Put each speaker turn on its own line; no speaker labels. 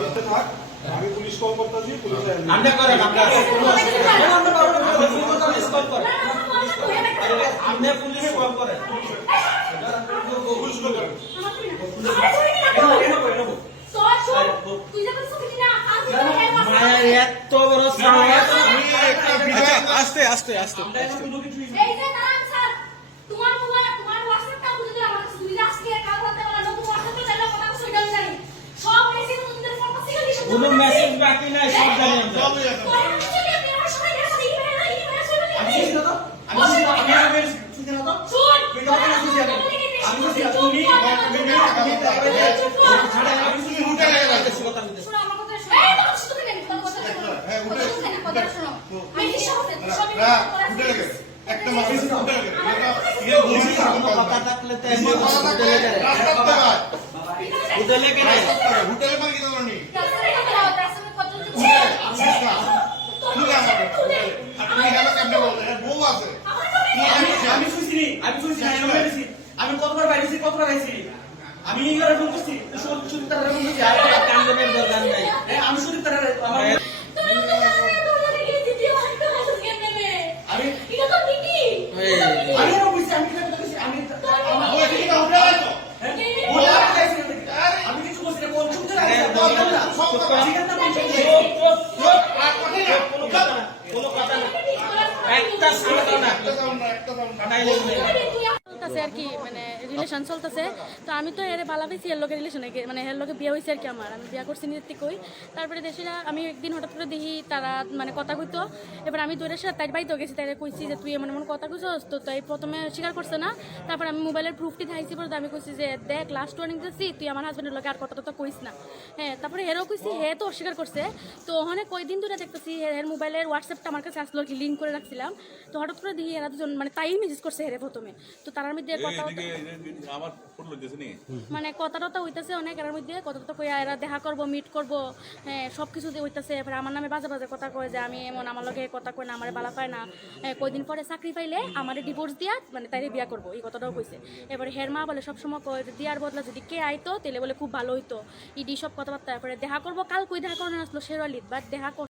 হেফাজতে থাক আমি পুলিশ কল করতেছি পুলিশ
কল
কল
বড়
আচ্ছা আস্তে আস্তে আস্তে
আমরা এখন কোনো কিছুই
তোমার মোবাইল তোমার হোয়াটসঅ্যাপটা বুঝে আমার দুই আজকে কাল রাতে আমার নতুন হোয়াটসঅ্যাপে চাইলে কথা কইটা জানি সব মেসেজ তোমাদের ফোন থেকে লিখে
কোনো মেসেজ বাকি নাই সব জানি আমরা
সবই আছে।
আমি বুঝি না তো আমি বুঝি না আমি আমি বুঝি না তো তুই তো আমাকে বুঝি না আমি বুঝি না তুমি ছাড়া আমি বুঝি উঠে গেছে কথা বলতে
না উঠে গেছে একটা মানুষ উঠে গেছে এটা ইয়ে বলছি না
কোনো কথা থাকলে তো এমনি
কথা
হোটেলে যায়
রাস্তাতে ভাই
হোটেলে কে নাই
হোটেলে পান কি জানি তুই আমাকে আপনি হেলা কেমনে বলতে বউ আছে
আমি আমি শুইছি আমি শুইছি আমি কতবার বাইরেছি কতবার আইছি আমি ইয়ার ফোন করছি শুধু তার ফোন করছি আর কান্দনের দরকার নাই আমি শুধু তার আমার আমি কেন কিছু বলছি না কোন চুপ করে ঠিক আছে না কোনো কথা না কোনো কথা না একটা সামনে না
একটা দাও না একটা দাও না
কাটাই লেগে
চলতেছে আর কি মানে রিলেশন চলতেছে। তো আমি তো এর বালা পেয়েছি এর লোকের রিলেশনে মানে এর লোকে বিয়ে হয়েছে আর কি আমার। আমি বিয়ে করছি নিজের থেকে তারপরে দেশিরা আমি একদিন হঠাৎ করে দেখি তারা মানে কথা কইতো। এবার আমি দূরের সাথে তাই বাইতেও গেছি তাই কইছি যে তুই এমন এমন কথা কইছস, তো তাই প্রথমে স্বীকার করছে না। তারপর আমি মোবাইলের প্রুফটি থাইছি পরে আমি কইছি যে, দেখ লাস্ট ওয়ার্নিং দিচ্ছি তুই আমার হাজব্যান্ডের লোকে আর কথা তো কইস না। হ্যাঁ তারপরে হেরও কইছি, হে, তো অস্বীকার করছে। তো ওখানে কয়দিন ধরে দেখতেছি এর মোবাইলের হোয়াটসঅ্যাপটা আমার কাছে আসলো লিঙ্ক করে রাখছিলাম। তো হঠাৎ করে দেখি এরা দুজন মানে তাই মেসেজ করছে হেরে প্রথমে। তো তার মধ্যে কথা মানে কথা টথা হইতেছে অনেক এর মধ্যে কথা টথা কইয়া এরা দেখা করব মিট করব হ্যাঁ সব কিছু হইতেছে। এবার আমার নামে বাজে বাজে কথা কয় যে আমি এমন আমার লগে কথা কয় না আমার বালা পায় না। কয়দিন পরে চাকরি পাইলে আমার ডিভোর্স দিয়া মানে তাইরে বিয়া করব এই কথাটাও কইছে। এবারে হের মা বলে সবসময় কয় যে দিয়ার বদলা যদি কে আইতো তাহলে বলে খুব ভালো হইতো। ইডি সব কথাবার্তা এরপরে দেখা করব কাল কই দেখা করানো আসলো শেরওয়ালিত বাট দেখা কর-